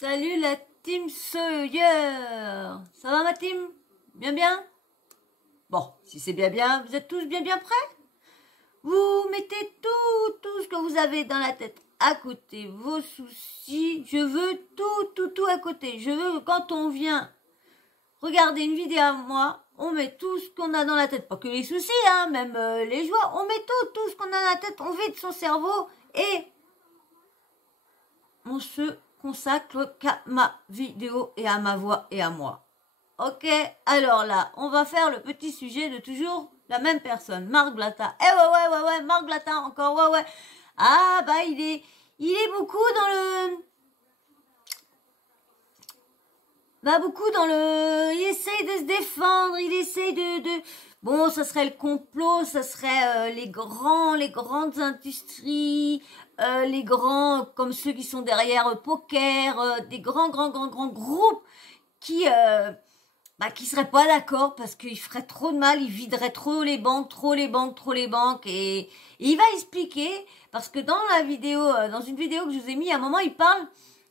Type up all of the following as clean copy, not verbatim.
Salut la team Sawyer. Ça va ma team? Bien bien? Bon, si c'est bien bien, vous êtes tous bien bien prêts? Vous mettez tout ce que vous avez dans la tête à côté, vos soucis. Je veux tout à côté. Je veux que quand on vient regarder une vidéo à moi, on met tout ce qu'on a dans la tête. Pas que les soucis, hein, même les joies. On met tout ce qu'on a dans la tête. On vide son cerveau et on se consacre qu'à ma vidéo et à ma voix et à moi. Ok, alors là, on va faire le petit sujet de toujours la même personne, Marc Blatta. Ouais, Marc Blatta encore, ouais. Ah bah il est beaucoup dans le... il essaye de se défendre, il essaye de... Bon, ça serait le complot, ça serait les grandes industries, les grands, comme ceux qui sont derrière Poker, des grands groupes qui seraient pas d'accord parce qu'ils feraient trop de mal, ils videraient trop les banques, et il va expliquer, parce que dans la vidéo, dans une vidéo que je vous ai mis, à un moment, il parle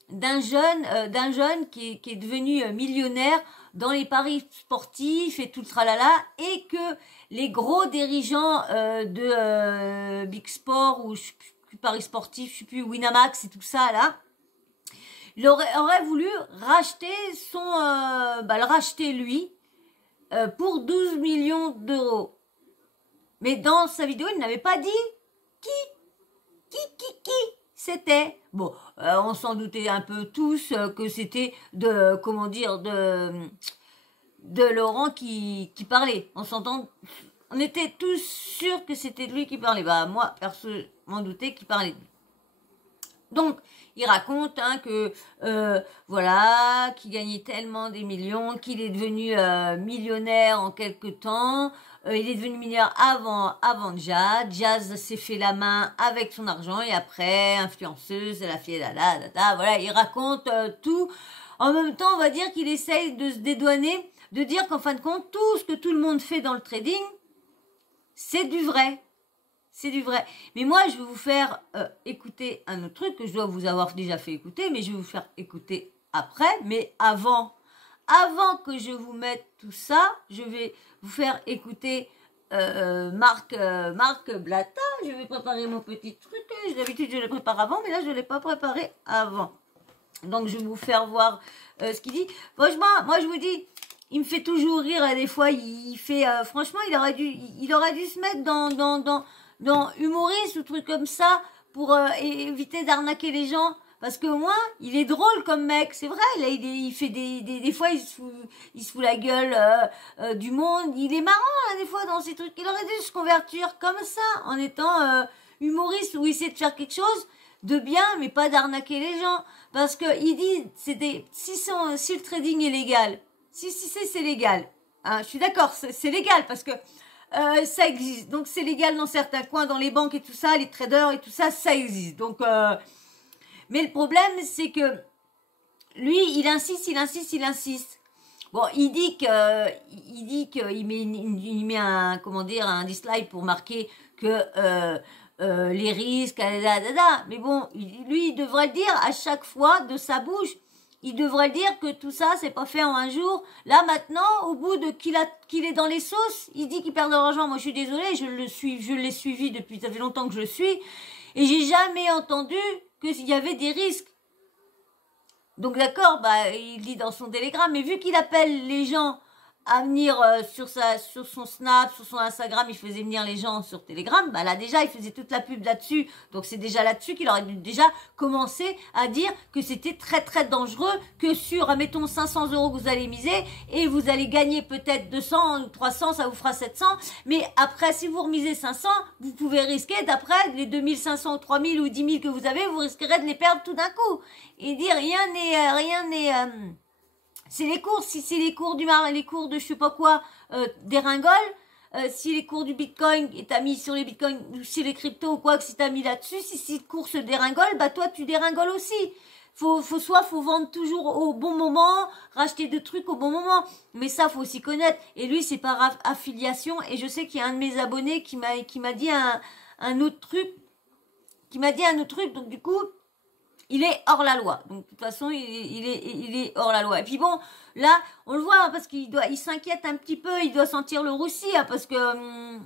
d'un jeune qui est devenu millionnaire dans les paris sportifs et tout le tralala, et que les gros dirigeants de Big Sport ou paris sportifs, je sais plus, Winamax et tout ça là, il aurait voulu racheter le racheter lui pour 12 millions d'euros. Mais dans sa vidéo, il n'avait pas dit qui c'était. Bon, on s'en doutait un peu tous que c'était de Laurent qui parlait. On était tous sûrs que c'était de lui qui parlait. Bah moi, perso, m'en doutais qu'il parlait. Donc, il raconte que qu'il gagnait tellement des millions, qu'il est devenu millionnaire en quelque temps. Il est devenu millionnaire avant Jazz. Jazz s'est fait la main avec son argent et après, influenceuse, elle a fait voilà, il raconte tout. En même temps, on va dire qu'il essaye de se dédouaner, de dire qu'en fin de compte, tout ce que tout le monde fait dans le trading, c'est du vrai. C'est du vrai. Mais moi, je vais vous faire écouter un autre truc que je dois vous avoir déjà fait écouter, mais je vais vous faire écouter après. Mais avant que je vous mette tout ça, je vais vous faire écouter Marc Blatta. Je vais préparer mon petit truc. D'habitude, je le prépare avant, mais là, je ne l'ai pas préparé avant. Donc, je vais vous faire voir ce qu'il dit. Franchement, moi, je vous dis... Il me fait toujours rire, et des fois, il fait... franchement, il aurait dû se mettre dans humoriste ou truc comme ça pour éviter d'arnaquer les gens. Parce que au moins, il est drôle comme mec, c'est vrai. Là, il fait des fois, il se fout la gueule du monde. Il est marrant, là, des fois, dans ces trucs. Il aurait dû se convertir comme ça, en étant humoriste ou essayer de faire quelque chose de bien, mais pas d'arnaquer les gens. Parce que il dit, si le trading est légal... Si c'est légal. Hein, je suis d'accord, c'est légal parce que ça existe. Donc c'est légal dans certains coins, dans les banques et tout ça, les traders et tout ça, ça existe. Donc, mais le problème, c'est que lui, il insiste. Bon, il dit qu'il met un dislike pour marquer que les risques, mais bon, lui, il devrait le dire à chaque fois de sa bouche. Il devrait dire que tout ça, c'est pas fait en un jour. Là, maintenant, au bout de qu'il est dans les sauces, il dit qu'il perd de l'argent. Moi, je suis désolée, je l'ai suivi depuis, ça fait longtemps que je le suis. Et j'ai jamais entendu qu'il y avait des risques. Donc, d'accord, il dit dans son télégramme. Mais vu qu'il appelle les gens à venir sur son Snap, sur son Instagram, il faisait venir les gens sur Telegram, là déjà il faisait toute la pub là-dessus, donc c'est déjà là-dessus qu'il aurait dû déjà commencer à dire que c'était très dangereux, que sur, mettons 500 € que vous allez miser, et vous allez gagner peut-être 200 ou 300, ça vous fera 700, mais après si vous remisez 500, vous pouvez risquer d'après les 2500 ou 3000 ou 10 000 que vous avez, vous risquerez de les perdre tout d'un coup. Et dire rien n'est c'est les cours, si c'est les cours les cours de je sais pas quoi, dégringolent, si les cours du bitcoin, et t'as mis sur les bitcoins, ou si les cryptos ou quoi, que si t'as mis là-dessus, si le cours se déringole, toi tu déringoles aussi. Faut vendre toujours au bon moment, racheter des trucs au bon moment. Mais ça, faut s'y connaître. Et lui, c'est par affiliation, et je sais qu'il y a un de mes abonnés qui m'a dit un autre truc, donc du coup, il est hors la loi. Donc, de toute façon, il est hors la loi. Et puis bon, là, on le voit, hein, parce il s'inquiète un petit peu, il doit sentir le roussi, hein, parce que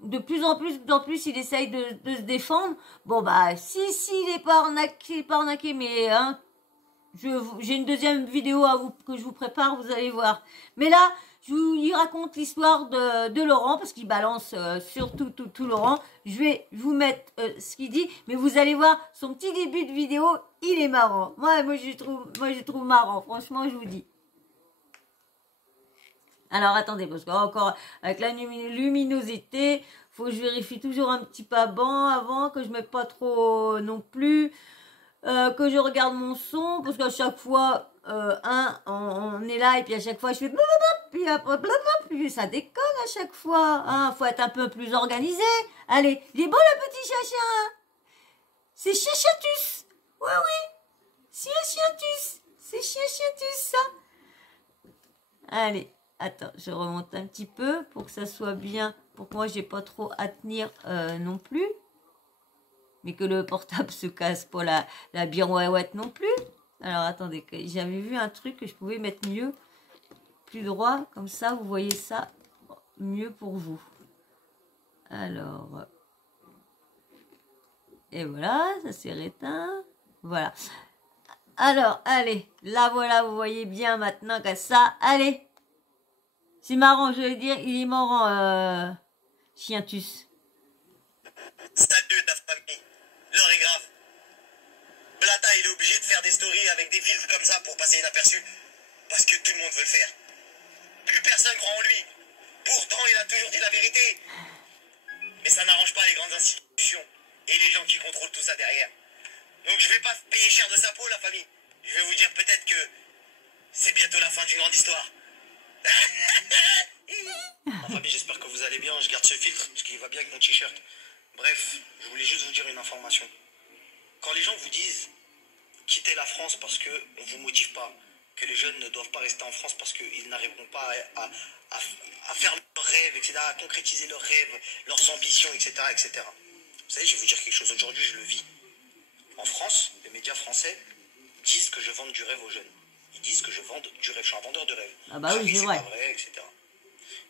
de plus en plus, il essaye de se défendre. Bon, bah, il est pas arnaqué, mais, hein, j'ai une deuxième vidéo que je vous prépare, vous allez voir. Mais là, il raconte l'histoire de Laurent, parce qu'il balance sur tout Laurent. Je vais vous mettre ce qu'il dit, mais vous allez voir, son petit début de vidéo, il est marrant. Moi, je trouve marrant, franchement, je vous dis. Alors, attendez, parce qu'encore, avec la luminosité, faut que je vérifie toujours un petit peu avant, que je ne mette pas trop non plus. Que je regarde mon son, parce qu'à chaque fois, on est là, et puis à chaque fois, je fais blablabla, puis après blablabla, puis ça déconne à chaque fois. Hein, faut être un peu plus organisé. Allez, il est beau le petit chien, hein. C'est Chiatus. Oui, c'est Chiatus. C'est Chiatus, ça. Allez, attends, je remonte un petit peu pour que ça soit bien, pour que moi, j'ai pas trop à tenir non plus. Mais que le portable se casse pas la birouette non plus. Alors, attendez, j'avais vu un truc que je pouvais mettre mieux, plus droit, comme ça, vous voyez ça mieux pour vous. Alors, et voilà, ça s'est réteint. Voilà. Alors, allez, là, voilà, vous voyez bien maintenant que ça, allez. C'est marrant, je vais dire, il est marrant, Chientus. Salut ta famille. L'heure est grave. Blata, il est obligé de faire des stories avec des filtres comme ça pour passer inaperçu. Parce que tout le monde veut le faire. Plus personne croit en lui. Pourtant, il a toujours dit la vérité. Mais ça n'arrange pas les grandes institutions et les gens qui contrôlent tout ça derrière. Donc je vais pas payer cher de sa peau, la famille. Je vais vous dire peut-être que c'est bientôt la fin d'une grande histoire. En famille, j'espère que vous allez bien. Je garde ce filtre parce qu'il va bien avec mon t-shirt. Bref, je voulais juste vous dire une information. Quand les gens vous disent quittez la France parce qu'on ne vous motive pas, que les jeunes ne doivent pas rester en France parce qu'ils n'arriveront pas à faire leurs rêves, etc., à concrétiser leurs rêves, leurs ambitions, etc., etc. Vous savez, je vais vous dire quelque chose. Aujourd'hui, je le vis. En France, les médias français disent que je vende du rêve aux jeunes. Ils disent que je vends du rêve. Je suis un vendeur de rêve. Ah bah oui, c'est vrai. Pas vrai, etc.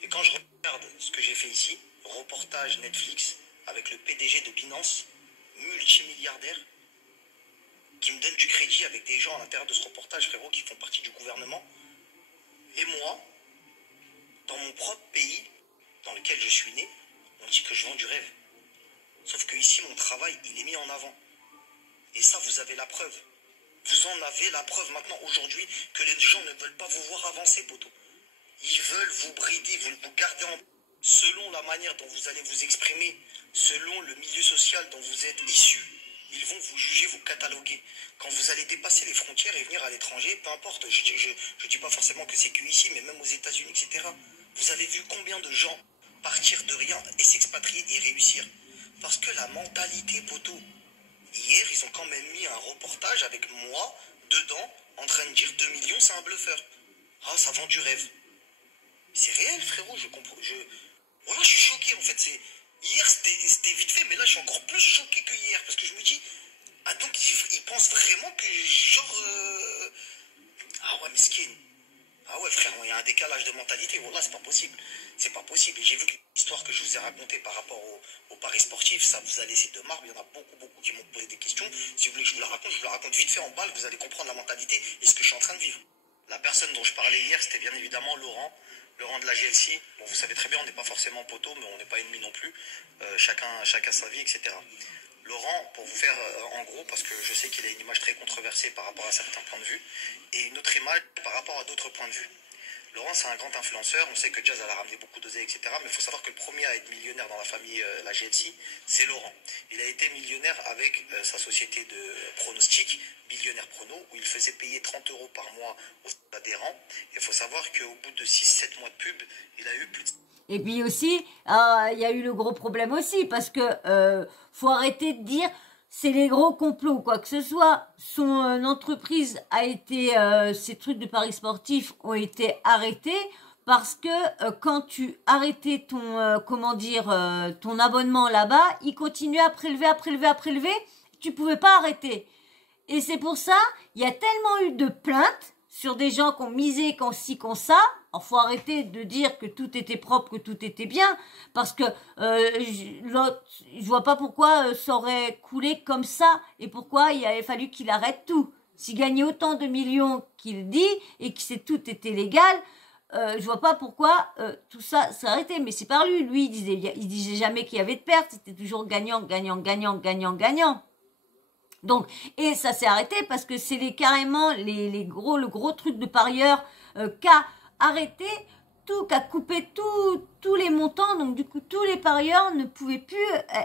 Et quand je regarde ce que j'ai fait ici, reportage Netflix avec le PDG de Binance, multimilliardaire, qui me donne du crédit avec des gens à l'intérieur de ce reportage, frérot, qui font partie du gouvernement. Et moi, dans mon propre pays, dans lequel je suis né, on dit que je vends du rêve. Sauf que ici, mon travail, il est mis en avant. Et ça, vous avez la preuve. Vous en avez la preuve maintenant, aujourd'hui, que les gens ne veulent pas vous voir avancer, poteau. Ils veulent vous brider, ils veulent vous garder en... Selon la manière dont vous allez vous exprimer, selon le milieu social dont vous êtes issu, ils vont vous juger, vous cataloguer. Quand vous allez dépasser les frontières et venir à l'étranger, peu importe, je dis pas forcément que c'est que ici, mais même aux États-Unis, etc. Vous avez vu combien de gens partir de rien et s'expatrier et réussir? Parce que la mentalité, poteau. Hier, ils ont quand même mis un reportage avec moi dedans, en train de dire 2 millions, c'est un bluffeur. Ah, ça vend du rêve. C'est réel, frérot, je comprends. Voilà, je suis choqué en fait. Hier, c'était vite fait, mais là, je suis encore plus choqué que hier. Parce que je me dis, ah donc, ils pensent vraiment que, genre... Ah ouais, mesquine. Ah ouais, frère, il y a un décalage de mentalité. Voilà, c'est pas possible. C'est pas possible. Et j'ai vu que l'histoire que je vous ai racontée par rapport au paris sportif, ça vous a laissé de marbre. Il y en a beaucoup qui m'ont posé des questions. Si vous voulez que je vous la raconte vite fait en balle. Vous allez comprendre la mentalité et ce que je suis en train de vivre. La personne dont je parlais hier, c'était bien évidemment Laurent de la GLC. Bon, vous savez très bien, on n'est pas forcément poteau, mais on n'est pas ennemis non plus. Chacun sa vie, etc. Laurent, pour vous faire en gros, parce que je sais qu'il a une image très controversée par rapport à certains points de vue, et une autre image par rapport à d'autres points de vue. Laurent, c'est un grand influenceur, on sait que Jazz a ramené beaucoup d'oseille, etc. Mais il faut savoir que le premier à être millionnaire dans la famille, la GLC, c'est Laurent. Il a été millionnaire avec sa société de pronostic, Billionnaire Prono, où il faisait payer 30 € par mois aux adhérents. Il faut savoir qu'au bout de 6-7 mois de pub, il a eu plus de... Et puis aussi, il y a eu le gros problème aussi, parce que faut arrêter de dire c'est les gros complots, quoi que ce soit. Son entreprise a été, ces trucs de paris sportifs ont été arrêtés parce que quand tu arrêtais ton, ton abonnement là-bas, il continuait à prélever, tu pouvais pas arrêter. Et c'est pour ça, il y a tellement eu de plaintes sur des gens qui ont misé, qui ont ci, qui ont ça. Alors, faut arrêter de dire que tout était propre, que tout était bien, parce que je vois pas pourquoi ça aurait coulé comme ça, et pourquoi il avait fallu qu'il arrête tout. S'il gagnait autant de millions qu'il dit, et que tout était légal, je vois pas pourquoi tout ça s'est arrêté. Mais c'est par lui. Lui, il disait jamais qu'il y avait de perte. C'était toujours gagnant, gagnant, gagnant, gagnant, gagnant. Donc, et ça s'est arrêté parce que c'est carrément le gros truc de parieur qu'a arrêté tout, qu'a coupé tous les montants. Donc, du coup, tous les parieurs ne pouvaient plus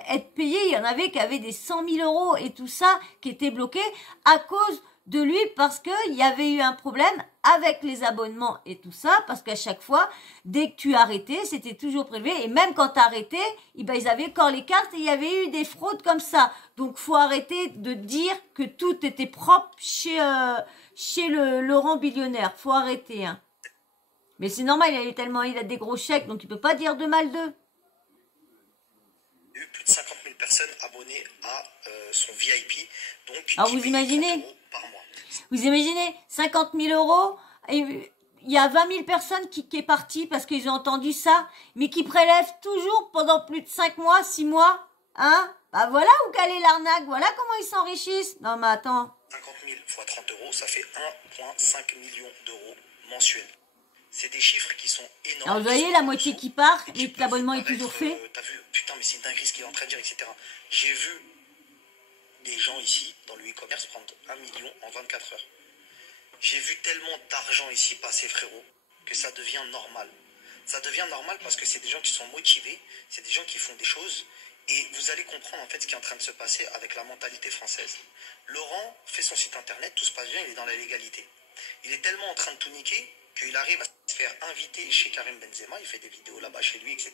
être payés. Il y en avait qui avaient des 100 000 euros et tout ça qui étaient bloqués à cause de lui parce qu'il y avait eu un problème avec les abonnements et tout ça, parce qu'à chaque fois, dès que tu arrêtais, c'était toujours prélevé, et même quand tu arrêtais, ils avaient encore les cartes et il y avait eu des fraudes comme ça. Donc, faut arrêter de dire que tout était propre chez le Laurent Billionnaire. Faut arrêter, hein. Mais c'est normal, il a des gros chèques, donc il peut pas dire de mal d'eux. Il y a eu plus de 50 000 personnes abonnées à son VIP, donc alors vous imaginez 30 € par mois. Vous imaginez 50 000 euros, et il y a 20 000 personnes qui est parti parce qu'ils ont entendu ça, mais qui prélèvent toujours pendant plus de 5 mois, 6 mois, hein? Bah voilà où quelle est l'arnaque, voilà comment ils s'enrichissent. Non mais attends. 50 000 fois 30 €, ça fait 1,5 million d'euros mensuels. C'est des chiffres qui sont énormes. Alors vous voyez la moitié qui part, mais que l'abonnement est toujours fait. T'as vu, putain mais c'est une dinguerie ce qu'il est en train de dire, etc. J'ai vu des gens ici, dans le e-commerce, prendre 1 million en 24 heures. J'ai vu tellement d'argent ici passer, frérot, que ça devient normal. Ça devient normal parce que c'est des gens qui sont motivés, c'est des gens qui font des choses, et vous allez comprendre en fait ce qui est en train de se passer avec la mentalité française. Laurent fait son site internet, tout se passe bien, il est dans la légalité. Il est tellement en train de tout niquer qu'il arrive à se faire inviter chez Karim Benzema, il fait des vidéos là-bas chez lui, etc.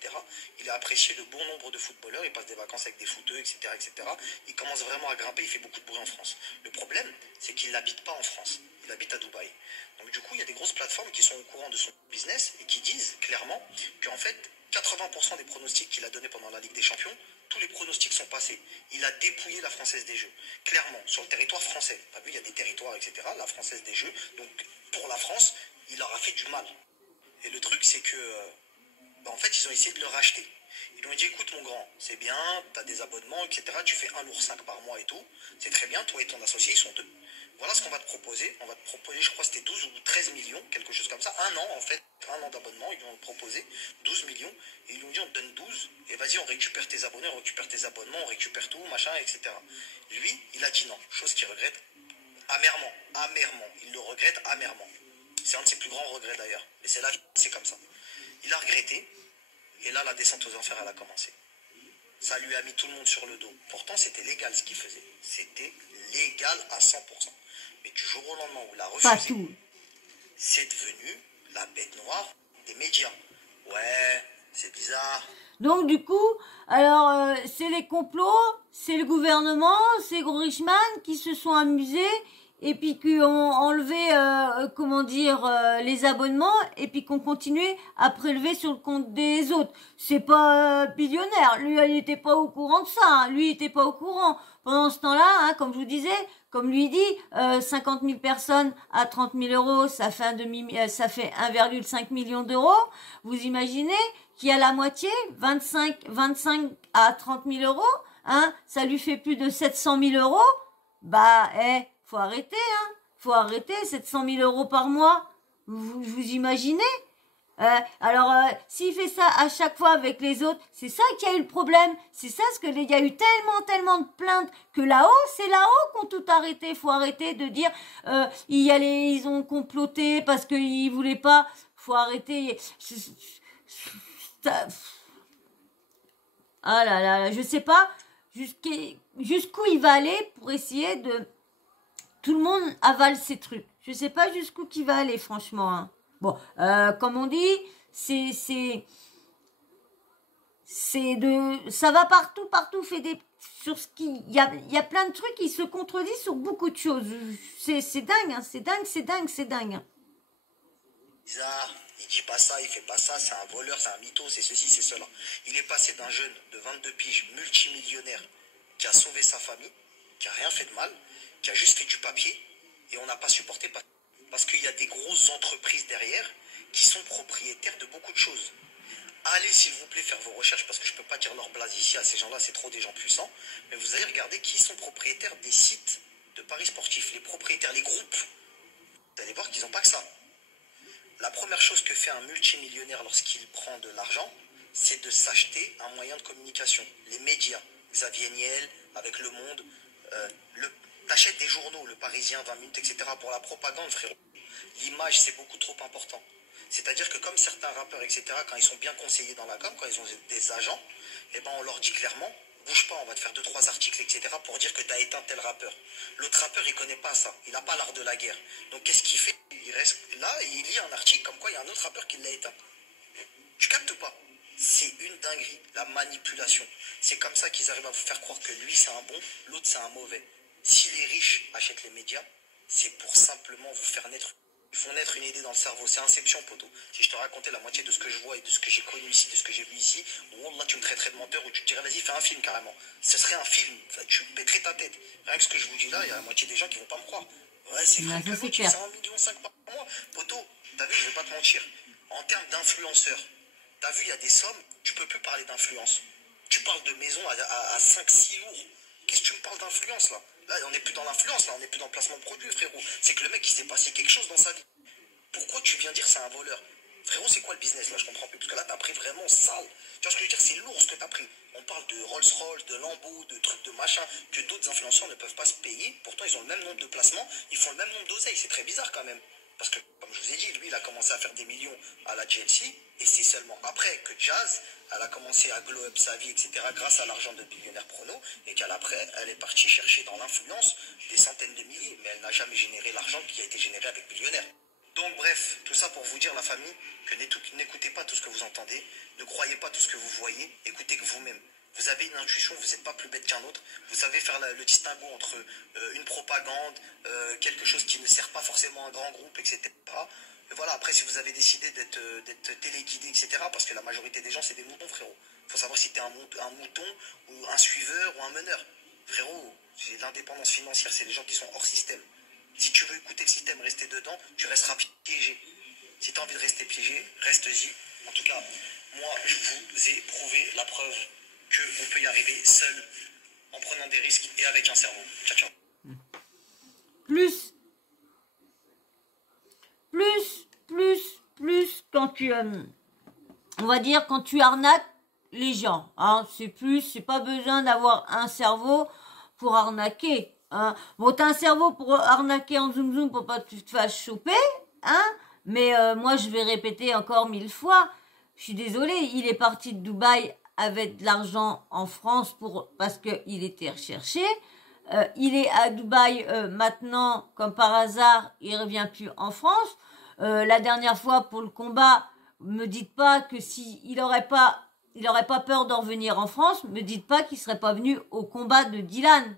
Il a apprécié de bon nombre de footballeurs, il passe des vacances avec des footeux, etc., etc. Il commence vraiment à grimper, il fait beaucoup de bruit en France. Le problème, c'est qu'il n'habite pas en France, il habite à Dubaï. Donc du coup, il y a des grosses plateformes qui sont au courant de son business et qui disent clairement qu'en fait, 80% des pronostics qu'il a donnés pendant la Ligue des Champions, tous les pronostics sont passés. Il a dépouillé la Française des Jeux. Clairement, sur le territoire français. Tu as vu, il y a des territoires, etc. La Française des Jeux. Donc, pour la France, il leur a fait du mal. Et le truc, c'est que, en fait, ils ont essayé de le racheter. Ils lui ont dit, écoute, mon grand, c'est bien, tu as des abonnements, etc. Tu fais 1,5 € par mois et tout. C'est très bien, toi et ton associé, ils sont 2. Voilà ce qu'on va te proposer. On va te proposer, je crois que c'était 12 ou 13 millions, quelque chose comme ça. Un an, en fait. Un an d'abonnement, ils lui ont proposé 12 millions. Et ils lui ont dit, on te donne 12. Et vas-y, on récupère tes abonnés, on récupère tes abonnements, on récupère tout, machin, etc. Lui, il a dit non. Chose qu'il regrette amèrement. Amèrement. Il le regrette amèrement. C'est un de ses plus grands regrets d'ailleurs. Mais c'est la vie, c'est comme ça. Il a regretté. Et là, la descente aux enfers, elle a commencé. Ça lui a mis tout le monde sur le dos. Pourtant, c'était légal ce qu'il faisait. C'était légal à 100%. Mais du jour au lendemain où il a refusé, c'est devenu la bête noire des médias. Ouais, c'est bizarre. Donc du coup, alors c'est les complots, c'est le gouvernement, c'est gros richman qui se sont amusés et puis qui ont enlevé, les abonnements et puis qu'on continuait à prélever sur le compte des autres. C'est pas billionnaire, lui il n'était pas au courant de ça, hein. Lui il était pas au courant. Pendant ce temps-là, hein, comme je vous disais, comme lui dit, 50 000 personnes à 30 000 euros, ça fait 1,5 million d'euros. Vous imaginez qu'il y a la moitié, 25 à 30 000 euros, hein, ça lui fait plus de 700 000 euros. Bah, faut arrêter, hein. Faut arrêter, 700 000 euros par mois. Vous imaginez? S'il fait ça à chaque fois avec les autres, c'est ça qui a eu le problème. C'est ça, parce que il y a eu tellement de plaintes que là-haut, c'est là-haut qu'on tout arrêté. Faut arrêter de dire, ils ont comploté parce qu'ils voulaient pas. Faut arrêter. Ah là, je sais pas jusqu'où il va aller pour essayer de. Tout le monde avale ces trucs. Je sais pas jusqu'où il va aller, franchement, hein. Bon, comme on dit, ça va partout, il y a plein de trucs qui se contredisent sur beaucoup de choses. C'est dingue, hein, c'est dingue. Bizarre, il dit pas ça, il fait pas ça, c'est un voleur, c'est un mytho, c'est ceci, c'est cela. Il est passé d'un jeune de 22 piges, multimillionnaire, qui a sauvé sa famille, qui a rien fait de mal, qui a juste fait du papier et on n'a pas supporté parce qu'il y a des grosses entreprises derrière qui sont propriétaires de beaucoup de choses. Allez s'il vous plaît faire vos recherches parce que je ne peux pas dire leur blase ici à ces gens-là, c'est trop des gens puissants, mais vous allez regarder qui sont propriétaires des sites de paris sportifs, les propriétaires, les groupes. Vous allez voir qu'ils n'ont pas que ça. La première chose que fait un multimillionnaire lorsqu'il prend de l'argent, c'est de s'acheter un moyen de communication. Les médias, Xavier Niel, avec Le Monde, t'achètes des journaux, Le Parisien, 20 minutes, etc. pour la propagande, frérot. L'image, c'est beaucoup trop important. C'est-à-dire que comme certains rappeurs, etc., quand ils sont bien conseillés dans la com, quand ils ont des agents, eh ben on leur dit clairement, bouge pas, on va te faire 2-3 articles, etc., pour dire que tu as éteint tel rappeur. L'autre rappeur, il connaît pas ça. Il n'a pas l'art de la guerre. Donc qu'est-ce qu'il fait? Il reste là et il lit un article comme quoi il y a un autre rappeur qui l'a éteint. Tu captes pas? C'est une dinguerie, la manipulation. C'est comme ça qu'ils arrivent à vous faire croire que lui c'est un bon, l'autre c'est un mauvais. Si les riches achètent les médias, c'est pour simplement vous faire naître. Ils font naître une idée dans le cerveau. C'est Inception, poteau. Si je te racontais la moitié de ce que je vois et de ce que j'ai connu ici, de ce que j'ai vu ici, là tu me traiterais de menteur ou tu te dirais vas-y fais un film carrément. Ce serait un film. Enfin, tu pèterais ta tête. Rien que ce que je vous dis là, il y a la moitié des gens qui vont pas me croire. Ouais, c'est vrai que tu fais 1,5 million par mois. Poteau, t'as vu, je vais pas te mentir. En termes d'influenceurs, t'as vu, il y a des sommes, tu peux plus parler d'influence. Tu parles de maisons à 5-6 lourds. Qu'est-ce que tu me parles d'influence là? Là, on n'est plus dans l'influence, là, on n'est plus dans le placement de produits, frérot. C'est que le mec, il s'est passé quelque chose dans sa vie. Pourquoi tu viens dire c'est un voleur? Frérot, c'est quoi le business là? Je comprends plus. Parce que là, t'as pris vraiment sale. Tu vois ce que je veux dire? C'est lourd ce que t'as pris. On parle de Rolls-Royce, de Lambo, de trucs de machin que d'autres influenceurs ne peuvent pas se payer. Pourtant, ils ont le même nombre de placements, ils font le même nombre d'oseilles. C'est très bizarre quand même. Parce que, comme je vous ai dit, lui, il a commencé à faire des millions à la GLC. Et c'est seulement après que Jazz, elle a commencé à glow up sa vie, etc. grâce à l'argent de Billionnaire Prono. Et qu'après, elle est partie chercher dans l'influence des centaines de milliers. Mais elle n'a jamais généré l'argent qui a été généré avec Billionnaire. Donc bref, tout ça pour vous dire la famille, que n'écoutez pas tout ce que vous entendez, ne croyez pas tout ce que vous voyez, écoutez que vous-même. Vous avez une intuition, vous n'êtes pas plus bête qu'un autre, vous savez faire le distinguo entre une propagande, quelque chose qui ne sert pas forcément à un grand groupe, etc. Et voilà, après si vous avez décidé d'être téléguidé, etc., parce que la majorité des gens c'est des moutons, frérot. Il faut savoir si tu es un mouton, ou un suiveur, ou un meneur. Frérot, c'est l'indépendance financière, c'est les gens qui sont hors système. Si tu veux écouter le système, rester dedans, tu resteras piégé. Si tu as envie de rester piégé, reste-y. En tout cas, moi, je vous ai prouvé la preuve qu'on peut y arriver seul, en prenant des risques et avec un cerveau. Ciao, ciao. Plus quand tu, on va dire, quand tu arnaques les gens. Hein, c'est pas besoin d'avoir un cerveau pour arnaquer. Hein. Bon, t'as un cerveau pour arnaquer en zoom pour pas que tu te fasses choper, hein. Mais moi, je vais répéter encore 1000 fois. Je suis désolée, il est parti de Dubaï avec de l'argent en France parce qu'il était recherché. Il est à Dubaï maintenant, comme par hasard, il revient plus en France. La dernière fois pour le combat, me dites pas que il aurait pas peur d'en revenir en France. Me dites pas qu'il serait pas venu au combat de Dylan.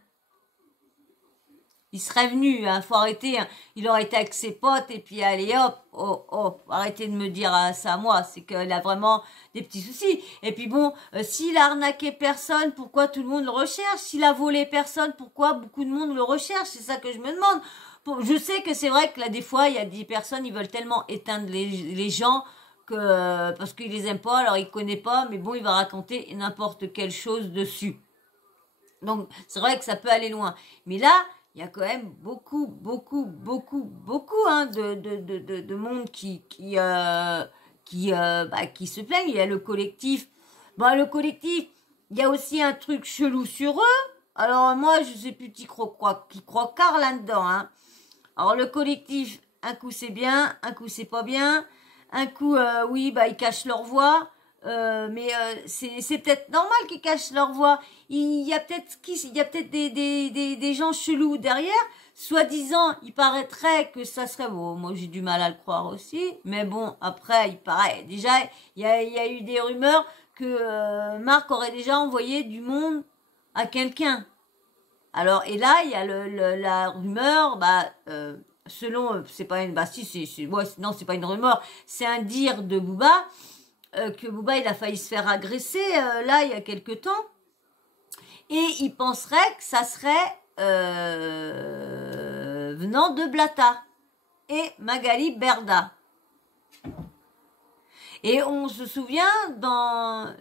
Il serait venu, hein, faut arrêter, hein. Il aurait été avec ses potes et puis allez hop, arrêtez de me dire ça à moi, c'est qu'il a vraiment des petits soucis. Et puis bon, s'il a arnaqué personne, pourquoi tout le monde le recherche? S'il a volé personne, pourquoi beaucoup de monde le recherche? C'est ça que je me demande. Je sais que c'est vrai que là des fois, il y a des personnes, ils veulent tellement éteindre les gens que parce qu'ils les aiment pas, alors ils connaissent pas, mais bon, il va raconter n'importe quelle chose dessus. Donc c'est vrai que ça peut aller loin. Mais là, il y a quand même beaucoup hein, de monde qui se plaignent. Il y a le collectif. Bon, le collectif, il y a aussi un truc chelou sur eux. Alors moi, je sais plus qui croit car là-dedans. Hein. Alors le collectif, un coup c'est bien, un coup c'est pas bien. Un coup, oui, ils cachent leur voix. Mais c'est peut-être normal qu'ils cachent leur voix. Il y a peut-être des gens chelous derrière. Soi-disant, il paraîtrait que ça serait bon. Moi, j'ai du mal à le croire aussi. Mais bon, après, il paraît. Déjà, il y a eu des rumeurs que Marc aurait déjà envoyé du monde à quelqu'un. Alors, et là, il y a la rumeur, selon, c'est pas une, non, c'est pas une rumeur, c'est un dire de Booba. Que Booba il a failli se faire agresser là il y a quelque temps et il penserait que ça serait venant de Blata et Magali Berda. Et on se souvient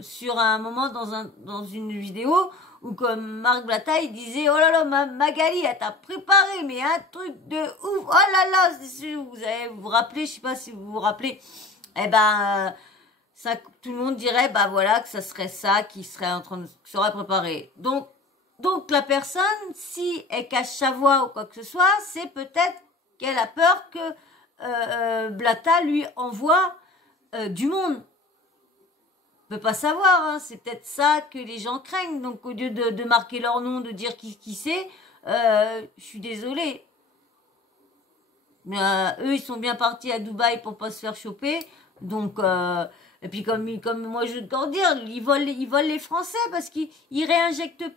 sur un moment dans une vidéo où comme Marc Blata il disait oh là là Magali elle t'a préparé mais un truc de ouf, oh là là, vous vous rappelez, je sais pas si vous vous rappelez, eh ben ça, tout le monde dirait bah voilà que ça serait ça qui serait en train de serait préparé. Donc la personne, si elle cache sa voix ou quoi que ce soit, c'est peut-être qu'elle a peur que Blata lui envoie du monde. On peut pas savoir, hein. C'est peut-être ça que les gens craignent. Donc au lieu de marquer leur nom, de dire qui c'est, je suis désolée. Mais eux, ils sont bien partis à Dubaï pour pas se faire choper. Donc et puis comme moi je veux te dire, ils volent les Français parce qu'ils réinjectent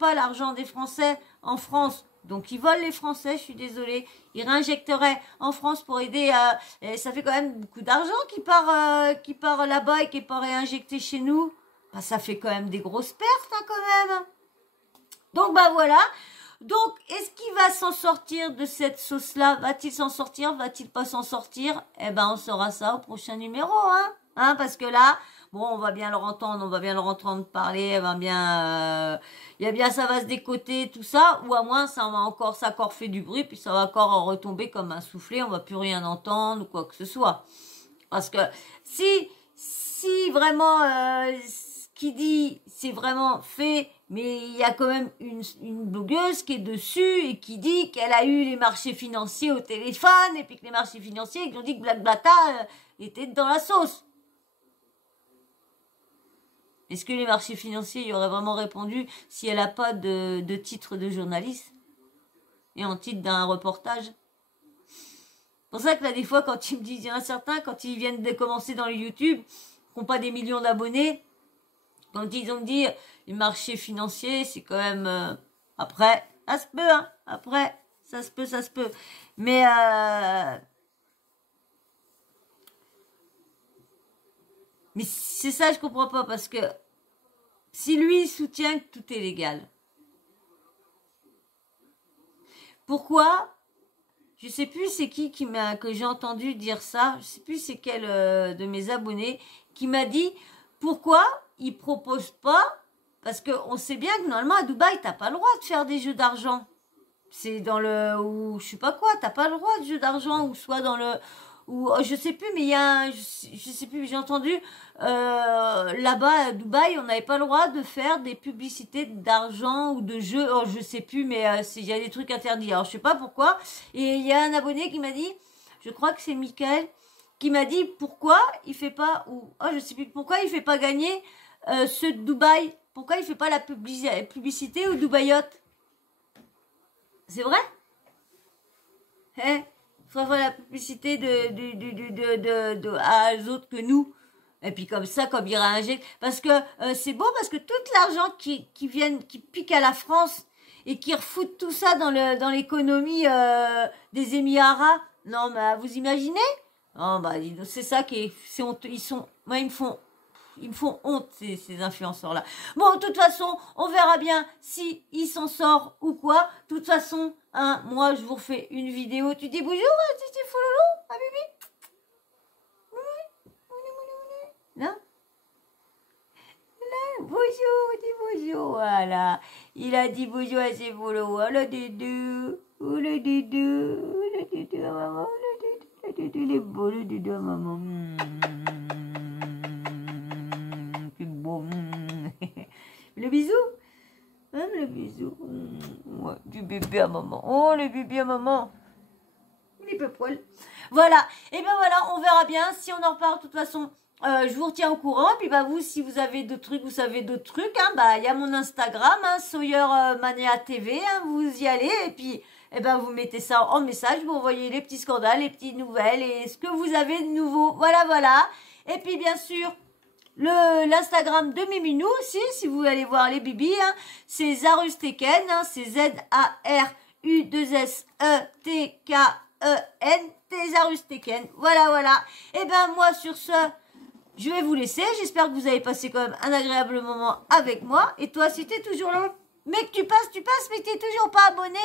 pas l'argent des Français en France. Donc ils volent les Français, je suis désolée. Ils réinjecteraient en France pour aider à... ça fait quand même beaucoup d'argent qui part là-bas et qui n'est pas réinjecté chez nous. Bah, ça fait quand même des grosses pertes hein, quand même. Donc bah voilà. Donc est-ce qu'il va s'en sortir de cette sauce-là? Va-t-il s'en sortir? Va-t-il pas s'en sortir? Eh ben on saura ça au prochain numéro. Hein, parce que là... Bon, on va bien leur entendre parler, il y a bien ça va se décoter, tout ça, ou à moins ça a encore fait du bruit, puis ça va encore retomber comme un soufflet, on va plus rien entendre, ou quoi que ce soit. Parce que si vraiment ce qu'il dit, c'est vraiment fait, mais il y a quand même une blogueuse qui est dessus et qui dit qu'elle a eu les marchés financiers au téléphone, et puis que les marchés financiers, ils ont dit que Black Blata était dans la sauce. Est-ce que les marchés financiers y auraient vraiment répondu si elle n'a pas de titre de journaliste et en titre d'un reportage? C'est pour ça que là, des fois, quand ils me disent, il y en a certains, quand ils viennent de commencer dans le YouTube, qui n'ont pas des millions d'abonnés, quand ils ont dit les marchés financiers, c'est quand même... après, ça se peut, hein. Après, ça se peut. Mais... Mais c'est ça, je comprends pas, parce que si lui soutient que tout est légal, pourquoi, je sais plus c'est qui que j'ai entendu dire ça, je sais plus c'est quel de mes abonnés qui m'a dit pourquoi il propose pas, parce qu'on sait bien que normalement à Dubaï t'as pas le droit de faire des jeux d'argent, c'est dans ou je sais pas quoi, t'as pas le droit de jeux d'argent, ou soit dans le... ou je sais plus, mais il y a je sais plus, j'ai entendu là-bas à Dubaï, on n'avait pas le droit de faire des publicités d'argent ou de jeux, oh, je sais plus, mais il y a des trucs interdits. Alors je sais pas pourquoi. Et il y a un abonné qui m'a dit, je crois que c'est Michael, qui m'a dit pourquoi il fait pas, ou oh, je sais plus pourquoi il fait pas gagner ceux de Dubaï. Pourquoi il fait pas la publicité au Dubaï Yacht? C'est vrai? Il faudrait faire la publicité à eux autres que nous. Et puis comme ça, comme il réinjecte. Parce que c'est beau, parce que tout l'argent qui pique à la France et qui refoutent tout ça dans l'économie des Émirats arabes. Non, mais vous imaginez? Oh, bah, c'est ça qui est... C'est honteux. Moi, ils me font honte, ces influenceurs-là. Bon, de toute façon, on verra bien si il s'en sort ou quoi. De toute façon, hein, moi, je vous refais une vidéo. Tu dis bonjour, Titi Fololo, à Bibi? Non? Là, bonjour, dis bonjour, voilà. Il a dit bonjour à ses followers. Oh, le doudou, oh, le doudou, le doudou à maman, le doudou, il est beau, le doudou à maman. Le bisou, hein, le bisou, ouais, du bébé à maman, oh le bébé à maman, il est peu poil, voilà, et ben voilà, on verra bien, si on en reparle, de toute façon, je vous retiens au courant, puis bah vous, si vous avez d'autres trucs, vous savez d'autres trucs, hein, bah il y a mon Instagram, hein, Sawyer Mania TV, hein, vous y allez, et puis, et ben vous mettez ça en message, vous envoyez les petits scandales, les petites nouvelles, et ce que vous avez de nouveau, voilà, et puis bien sûr, l'Instagram de Miminou aussi, si vous voulez aller voir les bibis, hein, c'est Zarusteken, hein, c'est Z-A-R-U-2-S-E-T-K-E-N, Zarusteken, voilà. Et ben moi sur ce, je vais vous laisser, j'espère que vous avez passé quand même un agréable moment avec moi, et toi si t'es toujours là, Mais que tu passes, mais t'es toujours pas abonné.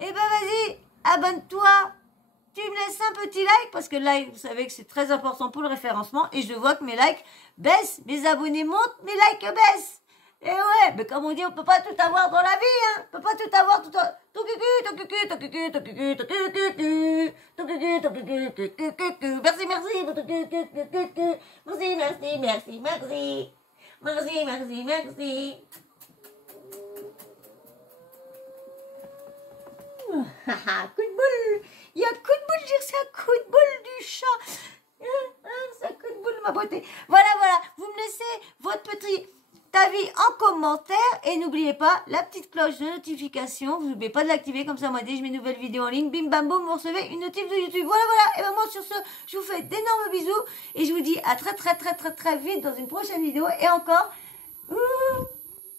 Eh ben vas-y, abonne-toi. Tu me laisses un petit like, parce que le like, vous savez que c'est très important pour le référencement, et je vois que mes likes baissent, mes abonnés montent, mes likes baissent. Et ouais, mais comme on dit, on peut pas tout avoir dans la vie, hein. On peut pas tout avoir tout en... Merci, merci. Merci. Coup de boule. Il y a un coup de boule, c'est un coup de boule du chat. C'est un coup de boule, ma beauté. Voilà. Vous me laissez votre petit avis en commentaire. Et n'oubliez pas la petite cloche de notification. Vous n'oubliez pas de l'activer. Comme ça, moi, dès que je mets une nouvelle vidéo en ligne, bim, bam, boum, vous recevez une notif de YouTube. Voilà. Et ben moi, sur ce, je vous fais d'énormes bisous. Et je vous dis à très vite dans une prochaine vidéo. Et encore,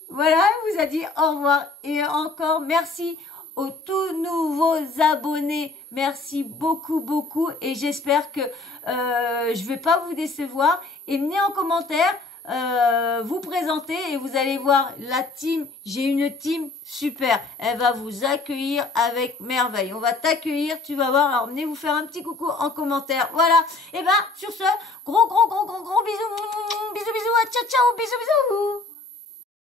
voilà, elle vous a dit au revoir. Et encore, merci aux tout nouveaux abonnés. Merci beaucoup et j'espère que je vais pas vous décevoir. Et venez en commentaire vous présenter et vous allez voir la team. J'ai une team super. Elle va vous accueillir avec merveille. On va t'accueillir, tu vas voir. Alors venez vous faire un petit coucou en commentaire. Voilà. Et ben sur ce, gros bisous. Bisous, ciao, bisous.